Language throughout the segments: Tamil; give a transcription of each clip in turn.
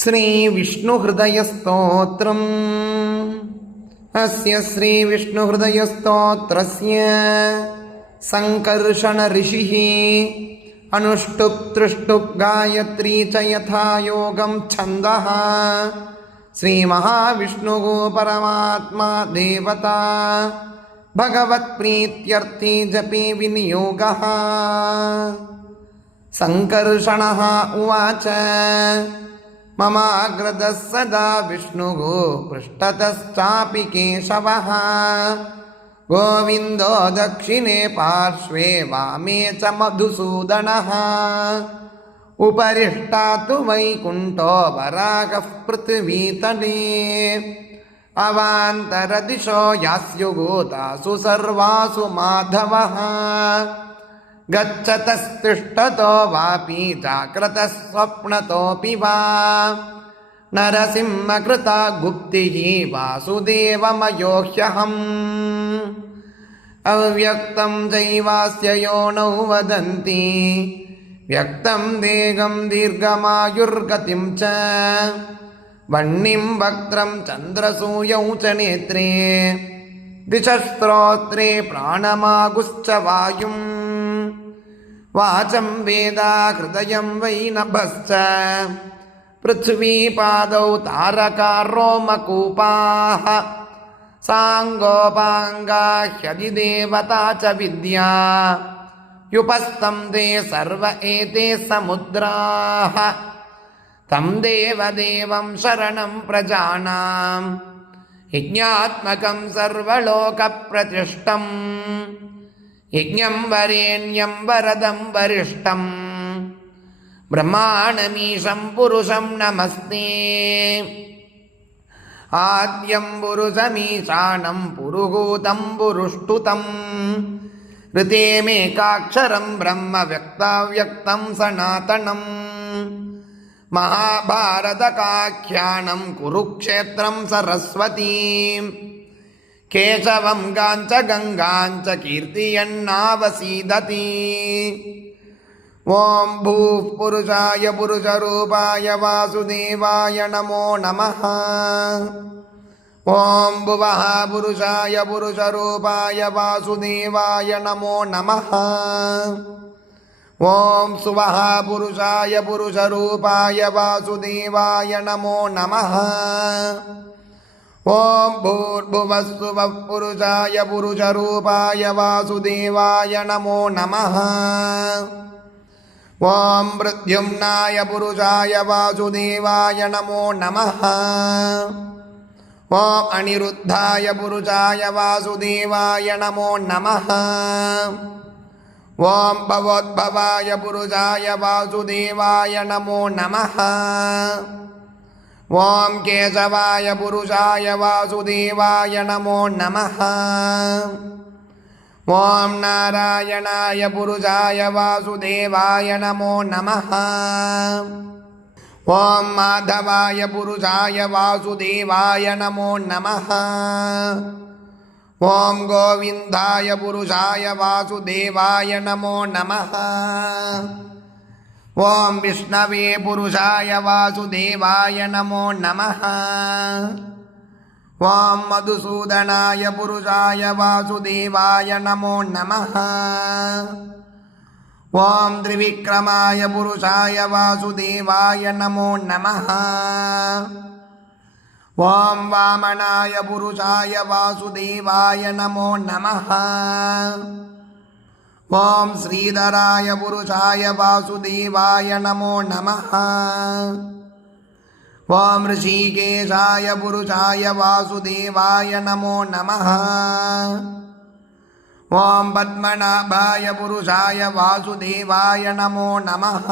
श्रीविष्णुहृदयस्तोत्रम् अस्य श्रीविष्णुहृदयस्तोत्रस्य सङ्कर्षणऋषिः अनुष्टुप् तृष्टुप् गायत्री च यथा योगं छन्दः श्रीमहाविष्णुः परमात्मा देवता भगवत्प्रीत्यर्थी जपे विनियोगः सङ्कर्षणः उवाच ममाग्रदः सदा विष्णुः पृष्ठतश्चापि केशवः। गोविन्दो दक्षिणे पार्श्वे वामे च मधुसूदनः। उपरिष्टातु वैकुण्ठो वरागः पृथिवीतले। अवान्तरदिशो यास्युगोतासु सर्वासु माधवः गच्छतस्तिष्ठतो वापि जाग्रतः स्वप्नतोऽपि वा नरसिंहकृता गुप्तिः वासुदेवमयो ह्यहम् अव्यक्तं चैवास्य योनौ वदन्ति व्यक्तं देगं दीर्घमायुर्गतिं च वह्निं वक्त्रं चन्द्रसूयौ च नेत्रे दिशस्त्रोत्रे प्राणमागुश्च वायुम् वाचं वेदा हृदयं वै नभश्च पृथ्वीपादौ तारकारोमकूपाः साङ्गोपाङ्गा ह्यधिदेवता च विद्या युपस्तं ते सर्व एते समुद्राः तं देवदेवं शरणं प्रजानां यज्ञात्मकं सर्वलोकप्रतिष्ठम् यज्ञं वरेण्यं वरदं वरिष्ठम् ब्रह्माणमीशं पुरुषं नमस्ते आद्यं पुरुषमीशानं पुरुहूतं पुरुष्टुतम् ऋतेमेकाक्षरं ब्रह्म व्यक्ताव्यक्तं सनातनम् महाभारतकाख्यानं कुरुक्षेत्रं सरस्वतीम् கேசவம் காஞ்ச கங்காஞ்ச கீர்த்தியண்ணாவசீததி ஓம் பூ புருஷாய புருஷரூபாய வாசுதேவாய நமோ நம ஓம் புவஹ புருஷாய புருஷரூபாய வாசுதேவாய நமோ நம ஓம் சுவஹ புருஷாய புருஷரூபாய வாசுதேவாய நமோ நம ॐ भूर्भुवस्सुवः पुरुषाय पुरुषरूपाय वासुदेवाय नमो नमः। ॐ मृद्युम्नाय पुरुषाय वासुदेवाय नमो नमः। ॐ अनिरुद्धाय पुरुषाय वासुदेवाय नमो नमः। ॐ भवोद्भवाय पुरुषाय वासुदेवाय नमो नमः। ஓம் கேசவாய புருஷாய வாசுதேவாய நமோ நம ஓம் நாராயணாய புருஷாய வாசுதேவாய நமோ நம ஓம் மாதவாய புருஷாய வாசுதேவாய நமோ நம ஓம் கோவிந்தாய புருஷாய வாசுதேவாய நமோ நம ஓம் விஷ்ணவே புருஷாய வாசுதேவாய நமோ நம ஓம் மதுசூதனாய புருஷாய வாசுதேவாய நமோ நம ஓம் திரிவிக்ரமாய புருஷாய வாசுதேவாய நமோ நம ஓம் வாமனாய புருஷாய வாசுதேவாய நமோ நம ॐ श्रीधराय पुरुषाय वासुदेवाय नमो नमः ॐ ऋषिकेशाय पुरुषाय वासुदेवाय नमो नमः ॐ पद्मनाभाय पुरुषाय वासुदेवाय नमो नमः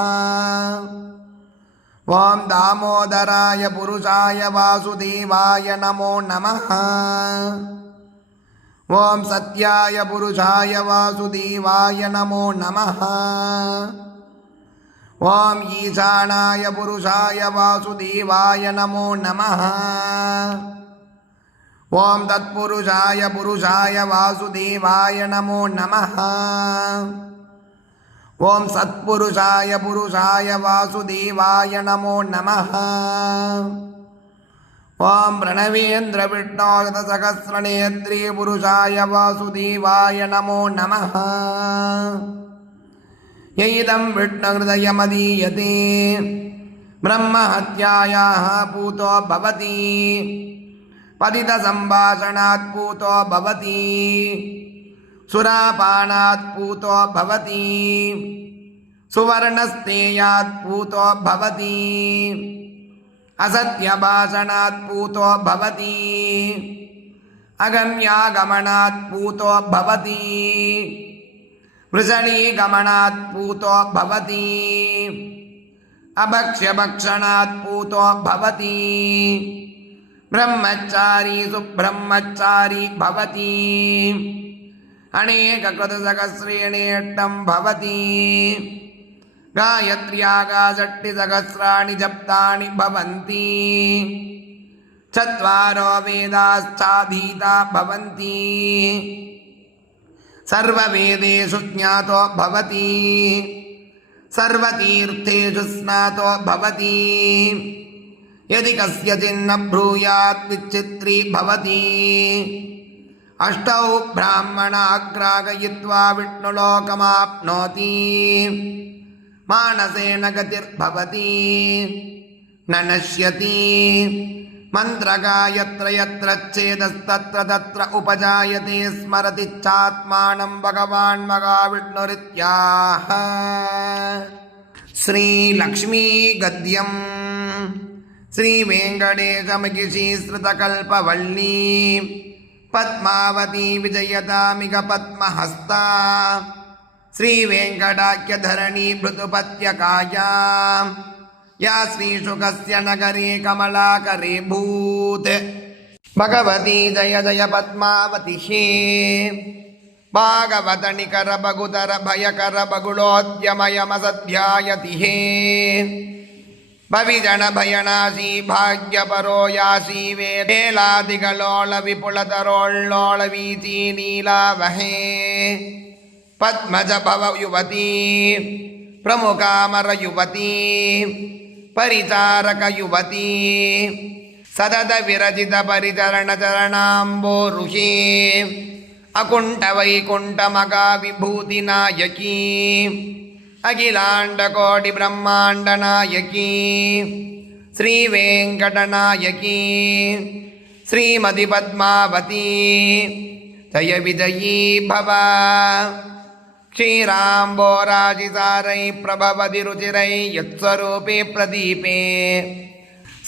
ॐ दामोदराय पुरुषाय वासुदेवाय नमो नमः ஓம் சத்யாய புருஷாய வாசுதேவாய நமோ நம ஓம் ஈசானாய புருஷாய வாசுதேவாய நமோ நம ஓம் தத்புருஷாய புருஷாய வாசுதேவாய நமோ நம ஓம் சத்புருஷாய புருஷாய வாசுதேவாய நமோ நம ॐ प्रणवेन्द्रविष्णोगतसहस्रनेत्री पुरुषाय वासुदेवाय नमो नमः यैदं विष्णुहृदयमदीयते ब्रह्महत्यायाः पूतो भवति पतितसम्भाषणात् पूतो भवति सुरापानात् पूतो भवति सुवर्णस्तेयात् पूतो भवति असत्यभाषणात् पूतो भवति। अगम्यागमनात् पूतो भवति। वृषणीगमनात् पूतो भवति। अभक्ष्यभक्षणात् पूतो भवति। ब्रह्मचारी सुब्रह्मचारी भवति। अनेककृतसहस्रेणेष्टं भवति। गायत्र्यागाषट्टिसहस्राणि जप्तानि भवन्ति चत्वारो वेदाश्चाधीता भवन्ति सर्ववेदेषु ज्ञातो भवति सर्वतीर्थेषु स्नातो भवति यदि कस्यचिन्न ब्रूयात् विच्चित्री भवति अष्टौ ब्राह्मणाग्रागयित्वा विष्णुलोकमाप्नोति मानसेन गतिर्भवति न नश्यति मन्त्रका यत्र यत्र चेदस्तत्र तत्र उपजायते स्मरति चात्मानं भगवान् मगाविष्णुरित्याह श्रीलक्ष्मीगद्यम् श्रीवेङ्कटेशमगिषीश्रुतकल्पवल्ली पद्मावती विजयतामिक पद्महस्ता श्रीवेङ्कटाख्यधरणी भृतुपत्यकाया या श्रीशुकस्य नगरे कमलाकरे भूत् भगवती जय जय पद्मावति हे भागवत निकर बगुतर भयकर बगुलोद्यमयमसध्यायति हे भविजन भयनाशी भाग्यपरो याशी वेलादिगलोळ विपुलतरोल्लोळ वीची नीलावहे पद्मज भव युवती प्रमुखामर युवती परिचारक युवती सदद विरचित परिचरण चरणाम्बोरुहे अकुण्ठ वैकुण्ठमगा विभूतिनायकी अखिलाण्डकोटि ब्रह्माण्डनायकी श्रीवेङ्कटनायकी श्रीमति पद्मावती जय विजयी भव क्षीराम्बोराजिसारै प्रभवति रुचिरै यत्स्वरूपे प्रदीपे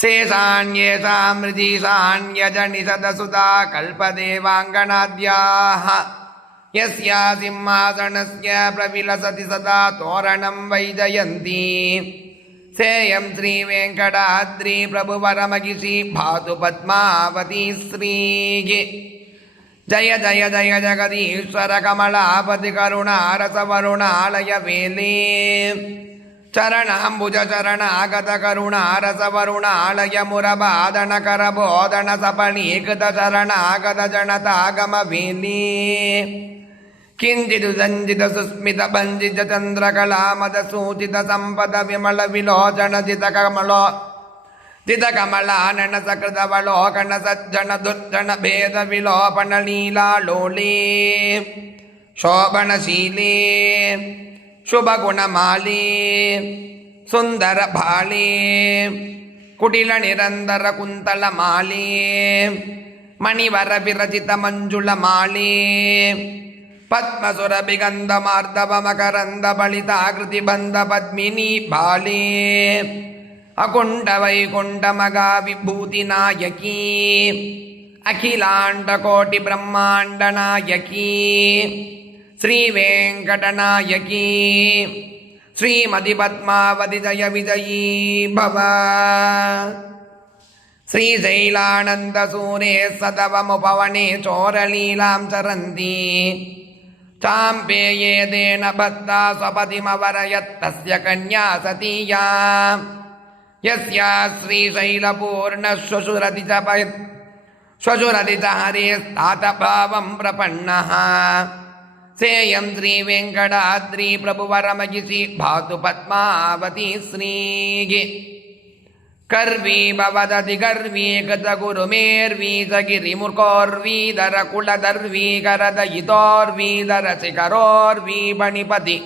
शेषान्येषामृजीषान्यजनिषदसुधा कल्पदेवाङ्गनाद्याः यस्या सिंहासनस्य प्रविलसति सदा तोरणं वैजयन्ती सेयं श्रीवेङ्कटाद्रि प्रभुवरमगिषि भातु पद्मावती श्रीः జయ జయ జయ జగదీశ్వర కమలాపతి కరుణ ఆరసవరుణ ఆలయ వేలీ చరణాంబుజ చరణాగత కరుణారసవరుణ ఆలయ మురబాదన కర కరబోధన సఫలీకృత శరణాగత జనతాగమ వీలీ కించిదు సంజిత సుస్మిత భంజిత చంద్రకళామద సూచిత సంపద విమల విలోచన జిత కమలో ದಿತಕಮಲ ನಣಸಕೃತವಲೋಕಣ ಸಜ್ಜನ ದುರ್ಜನ ಭೇದ ವಿಲೋಪನ ಲೀಲಾಲೋಲೇ ಶೋಭನಶೀಲೇ ಶುಭಗುಣಮಾಲೇ ಸುಂದರ ಭಾಲೇ ಕುಟಿಲ ನಿರಂತರ ಕುಂತಲ ಮಾಲೇ ಮಣಿವರ ವಿರಚಿತ ಮಂಜುಳ ಮಾಲೇ ಪದ್ಮಸುರ ಬಿಗಂಧ ಮಾರ್ಧವ ಮಕರಂದ ಬಳಿತ ಆಕೃತಿ ಬಂಧ ಪದ್ಮಿನಿ ಬಾಲೇ அகுண்ட வைகுண்ட மகா விபூதி நாயகி. அகிலாண்ட கோட்டி பிரம்மாண்ட நாயகி. ஸ்ரீ வெங்கடநாயகி ஸ்ரீமதி பத்மாவதி ஜய விஜயீ பவ. ஸ்ரீசைலானந்த சூரே சதவமுபவனே சோரலீலாம் சரந்தி. சாம்பேயே பத்தா சபதிமவரயத்தஸ்ய கன்யா சதீயாம் यस्या श्रीशैलपूर्णश्वशुरतितप श्वशुरतितहरिस्तातभावं प्रपन्नः। सेयं श्रीवेङ्कटाद्रिप्रभुवरमयिषि भातु पद्मावती श्रीः। कर्वी भवदति गर्वी शिखरोर्वी बणिपति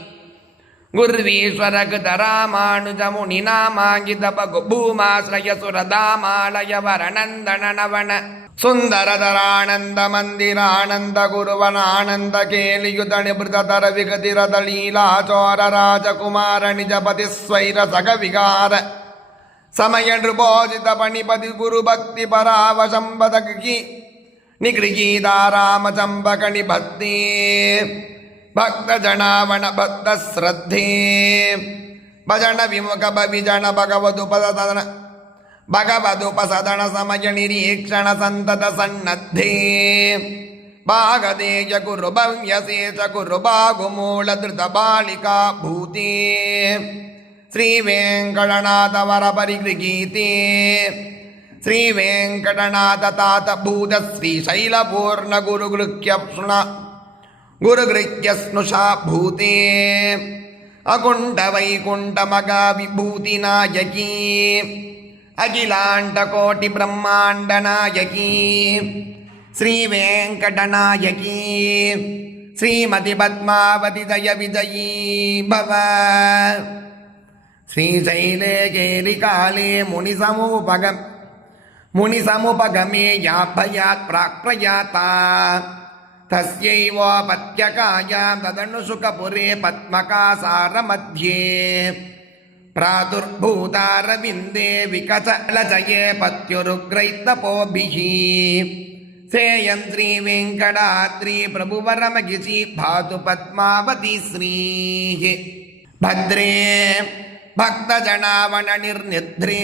ಗುರ್ವೀಶ್ವರಕೃತರಾಮಾನುಜಮುನಿನಾಮಾಂಗಿತಪಗುಭೂಮಾಶ್ರಯಸುರದಾಮಾಲಯವರನಂದನನವನ ಸುಂದರಧರಾನಂದಮಂದಿರಾನಂದಕೇಲಿಯುತನಿಭೃತರವಿಗತಿರದಲೀಲಾಚೋರರಾಜಕುಮಾರ ನಿಜಪತಿಸ್ವೈರಸಗವಿಕಾರ ಸಮಯ ನೃಪೋಜಿತ ಪಣಿಪತಿ ಗುರುಭಕ್ತಿ ಪರಾವಶಂಬದಕಿ ನಿಗೃಗೀತಾರಾಮಚಂಬಕಣಿ ಭಕ್ತಿ ಭಕ್ತಜನಾವಣ ಭಕ್ತ ಶ್ರದ್ಧೆ ಭಜನ ವಿಮುಖ ಭವಿಜನ ಭಗವದುಪಸದನ ಭಗವದುಪಸದನ ಸಮಯ ನಿರೀಕ್ಷಣ ಸಂತತ ಸನ್ನದ್ಧಿ ಭಾಗದೇಶ ಗುರು ಭವ್ಯಶೇಷ ಗುರು ಭಾಗುಮೂಲ ಧೃತ ಬಾಳಿಕಾ ಭೂತಿ ಶ್ರೀ ವೆಂಕಟನಾಥವರ ಪರಿಗೃಗೀತಿ ಶ್ರೀ ವೆಂಕಟನಾಥ ತಾತ ಭೂತ ಶ್ರೀ ಶೈಲಪೂರ್ಣ ಗುರುಗೃಕ್ಯ ಶೃಣ गुरुगृह्यस्नुषा भूते अकुण्ठवैकुण्ठमगाविभूतिनायकी अखिलाण्डकोटिब्रह्माण्डनायकी श्रीवेङ्कटनायकी श्रीमतिपद्मावतिदयविजयी भव श्रीशैले केलिकाले मुनिसमुपगम् मुनिसमुपगमे याभयात् प्राक्प्रयाता तस्यैवोपत्यकायां तदनुसुखपुरे पद्मकासारमध्ये प्रादुर्भूतारविन्दे विकचलचये पत्युरुग्रैतपोभिः सेयं श्रीवेङ्कटाद्रिप्रभुवरमगिषि भातु पद्मावती श्रीः भद्रे भक्तजनावणनिर्निद्रे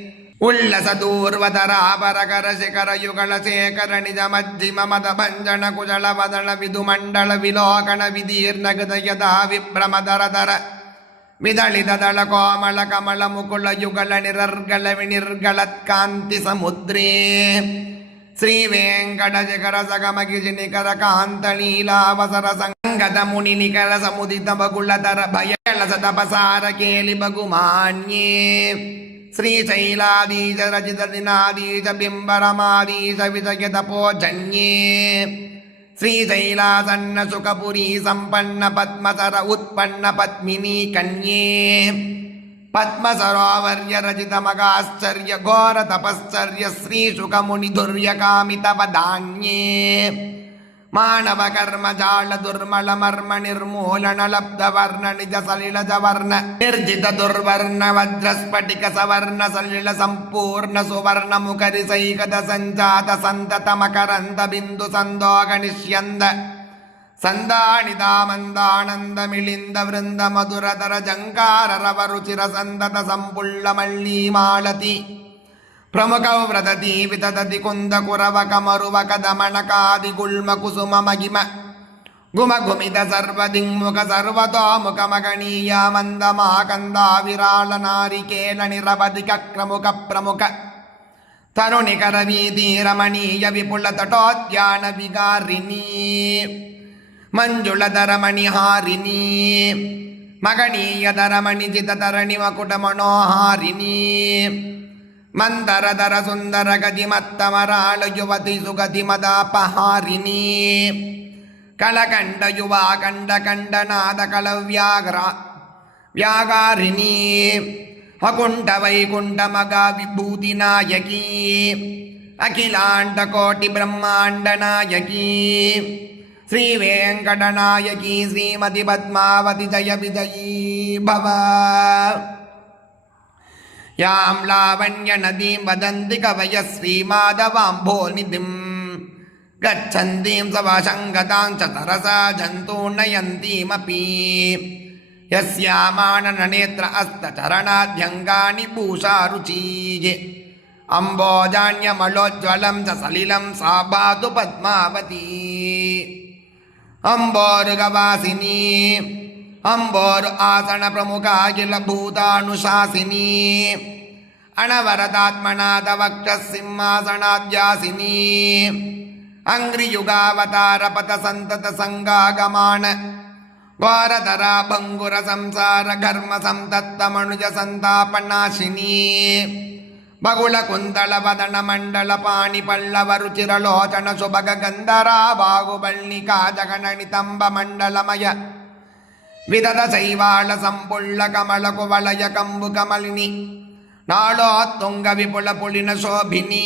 उल्लसदूर्वधराभरकरशिखरयुगलशेखरनिजमज्जिममदभञ्जनकुजलवदनविधुमण्डलविलोकनविदीर्णकृतयथा विदलितदलकोमलकमलमुकुलयुगलनिरर्गलविनिर्गलत्कान्तिसमुद्रे श्रीवेङ्कटजकरसगमगिजिनिकरकान्तलीलावसरसङ्गतमुनिनिकरसमुदितबकुलतर भयलसतपसारकेलिबगुमान्ये श्रीशैलादीशरचितदिनादीशबिम्बरमादीशविषयतपोजन्ये श्रीशैलासन्नसुखपुरी सम्पन्नपद्मसर उत्पन्नपद्मिनी कन्ये पद्मसरोवर्यरचितमगाश्चर्यघोरतपश्चर्य श्रीशुखमुनिदुर्यकामितपदान्ये மாணவ கர்ம ஜால துர்மல மர்ம நிர்மூலன லப்த வர்ண நிஜ சலிலஜ வர்ண நிர்ஜித துர்வர்ண வஜ்ரஸ்பட்டிக சவர்ண சலில சம்பூர்ண சுவர்ண முகரி சைகத சஞ்சாத சந்தத மகரந்த பிந்து சந்தோக நிஷ்யந்த சந்தானிதாமந்தானந்த மிளிந்த விருந்த மதுரதர ஜங்காரரவருச்சிர சந்தத சம்புள்ள மல்லி மாலதி ಪ್ರಮುಖವ ವ್ರತತಿ ವಿತತತಿ ಕುಂದ ಕುರವ ಕಮರುವ ಕದಮಣಕಾದಿ ಗುಲ್ಮ ಕುಸುಮ ಮಗಿಮ ಗುಮ ಗುಮಿತ ಸರ್ವ ದಿಂಗ್ಮುಖ ಸರ್ವತೋ ಮುಖ ಮಗಣೀಯ ಮಂದ ಮಹಾಕಂದ ವಿರಾಳ ನಾರಿಕೇಲ ನಿರವಧಿಕ ಕ್ರಮುಖ ಪ್ರಮುಖ ತನು ನಿಖರ ವೀತಿ ರಮಣೀಯ ವಿಪುಲ ತಟೋದ್ಯಾನ ವಿಗಾರಿಣೀ ಮಂಜುಳಧರಮಣಿ ಹಾರಿಣೀ ಮಗಣೀಯಧರಮಣಿ ಜಿತಧರಣಿ ಮಕುಟ ಮನೋಹಾರಿಣೀ மந்தரதர சுந்தர கதிமத்தமராள யுவதி சுகதிமதாபஹாரிணி கலகண்ட யுவா கண்ட கண்டநாத கலவியாகரா வியாகாரிணி. அகுண்ட வைகுண்ட மகா விபூதி நாயகி அகிலாண்ட கோட்டி பிரம்மாண்ட நாயகி ஸ்ரீ வேங்கடநாயகி ஸ்ரீமதி பத்மாவதி ஜய விஜயீ யாம் லாவண்ய நதீம் வதந்தி கவயஸ்ரீ மாதவாம்போநிதிம் கச்சந்தீம் சவாசங்கதாம் சரசா ஜந்தூன்னயந்தீமபி यस्यामानननेत्र अस्तचरणाद्यङ्गानि पूषारुचीः अम्बोजान्यमलोज्ज्वलं च सलिलं सा पातु पद्मावती अम्बोरुगवासिनी ಅಂಬೋರು ಆಸನ ಪ್ರಮುಖ ಅಖಿಲ ಭೂತಾನುಶಾಸಿನಿ ಅಣವರದಾತ್ಮನಾದ ವಕ್ಷ ಸಿಂಹಾಸನಾದ್ಯಾಸಿನಿ ಅಂಗ್ರಿಯುಗಾವತಾರ ಪಥ ಸಂತತ ಸಂಗಾಗಮಾನ ಘೋರಧರ ಭಂಗುರ ಸಂಸಾರ ಘರ್ಮ ಸಂತತ್ತ ಮನುಜ ಸಂತಾಪನಾಶಿನಿ ಬಗುಳ ಕುಂದಳ ವದನ ಮಂಡಳ ಪಾಣಿ ಪಲ್ಲವ ರುಚಿರಲೋಚನ ಸುಭಗ ಗಂಧರ ಬಾಹುಬಳ್ಳಿಕಾ ಜಗಣಿತಂಬ ಮಂಡಲಮಯ விதத செய்வாள சம்புள்ள கமல குவலய கம்பு கமலினி நாளோ துங்க விபுல புலின சோபினி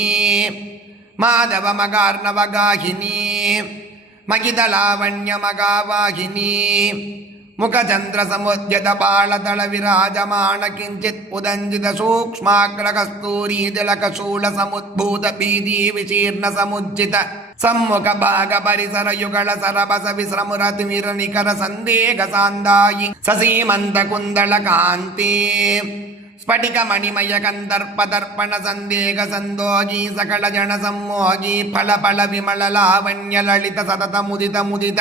மாதவ மகார்ணவகாகினி மகிதலாவண்ய மகாவாகினி सम्मुख भाग परिसर युगल सरबस विश्रमुरतिमिर निकर सन्देह सान्दायि ससीमन्त कुन्दल कान्ति स्फटिक मणिमय कन्दर्प दर्पण सन्देह सन्दोगी सकल जन सम्मोगी फल फल विमल लावण्य ललित सतत मुदित मुदित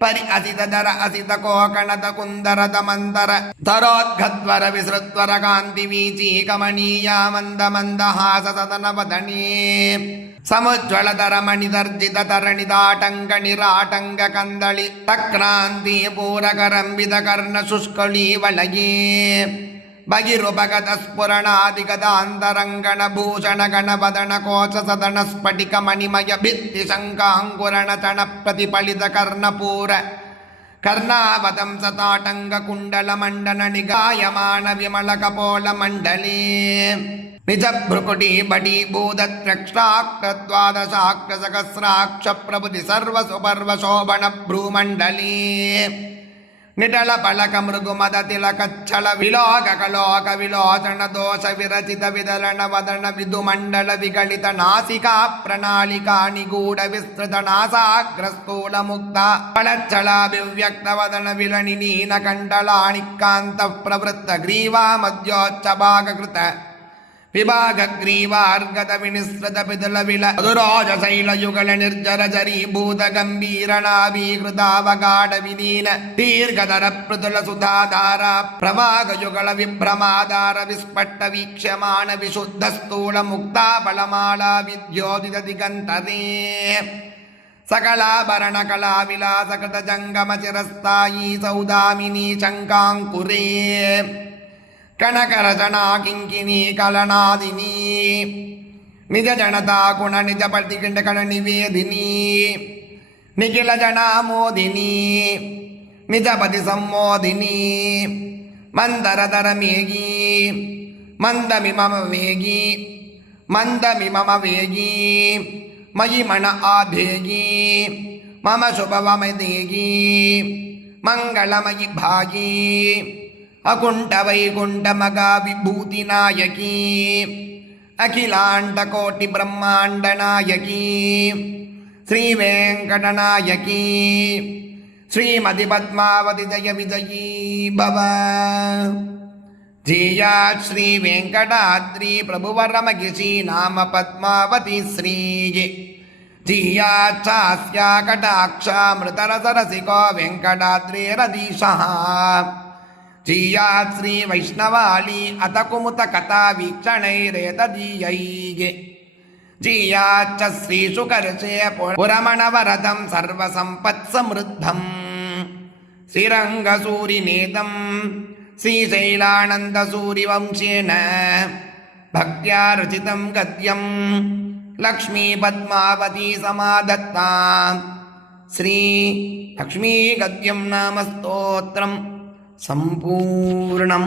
ಪರಿ ಅಸಿತದರ ಅಸಿತ ಕೋಕಣದ ಕುಂದರದ ಮಂದರ ತರೋದ್ಗದ್ವರ ವಿಸೃತ್ವರ ಕಾಂತಿ ವೀಚಿ ಕಮಣೀಯ ಮಂದ ಮಂದ ಹಾಸ ಸದನ ವದಣೀ ಸಮಜ್ವಳದರ ಮಣಿದರ್ಜಿತ ತರಣಿದಾಟಂಗ ನಿರಾಟಂಗ ಕಂದಳಿ ತಕ್ರಾಂತಿ ಪೂರಕ ರಂಬಿದ ಕರ್ಣ ಶುಷ್ಕಳಿ ಒಳಗೇ समुज्ज्वलतर मणिदर्जित तरणिदाटङ्क निराटङ्क నిటల పలక మృగు మదతిల కచ్చల విలోక కలోక విలోచన దోష విరచిత విదలన వదన విదుమండల విగళిత నాసికా ప్రణాళిక నిగూఢ విస్తృత నాసాగ్రస్థూల ముక్త పళచ్చల వివ్యక్త వదన విలని నీన కండలాణికాంత ప్రవృత్త గ్రీవా మధ్యోచ్చ భాగకృత भूदत्रक्षाक्र द्वादशाक्र सहस्राक्ष प्रभृति सर्व सुपर्व शोभन भ्रूमण्डले निटल पलक मृगु मद तिलक கனகரசனா கிங்கினி கலனாதினி. நிஜ ஜனதா குண நிஜ பட்டிகிண்ட கண நிவேதினி நிகில ஜனா மோதினி. நிஜபதி சம்மோதினி. மந்தரதர மேகி மந்தமி மம வேகி மந்தமி மம வேகி மயி ஆதேகி மம சுபவமதேகி. மங்களமயி பாகி. அகுண்ட வைகுண்ட மகா விபூதி நாயகி அகிலாண்ட கோட்டி பிரம்மாண்ட நாயகி ஸ்ரீ வேங்கட நாயகி ஸ்ரீமதி பத்மாவதி ஜய விஜயீ பவ ஜீயா ஸ்ரீ வெங்கடாத்ரி பிரபுவரமகிஷி நாம பத்மாவதி ஸ்ரீ. ஜீயா சாஸ்யா கடாட்சா மிருதரசரசிகோ வெங்கடாத்ரேரதீஷா गुण निज प्रतिकण्डकण निवेदिनी निखिल जनामोदिनी निजपति सम्मोदिनी मन्दरधर मेगी मन्दमि मम वेगी मन्दमि मम वेगी मयि मन आधेगी मम शुभवमदेगी मङ्गलमयि भागी अकुण्ठ वैकुण्ठमगा विभूतिनायकी अखिलाण्डकोटिब्रह्माण्डनायकी श्रीवेङ्कटनायकी श्रीमतिपद्मावति जय विजयी भव ध्येयात् श्रीवेङ्कटाद्रि प्रभुवरमगिषी नाम पद्मावती श्रीये धियात् चास्या कटाक्षामृतरसरसिको वेङ्कटाद्रेरधीशः धियात् श्रीवैष्णवाली अत कुमुत कथा वीक्षणैरेतदीयैगे धियाच्च श्रीसुकर्षे पुरमणवरदं सर्वसम्पत्समृद्धम् श्रीरङ्गसूरिनेदम् श्रीशैलानन्दसूरिवंशेन भक्त्या रचितं गद्यं लक्ष्मीपद्मावती समादत्ता श्री लक्ष्मीगद्यं नाम स्तोत्रम् सम्पूर्णम्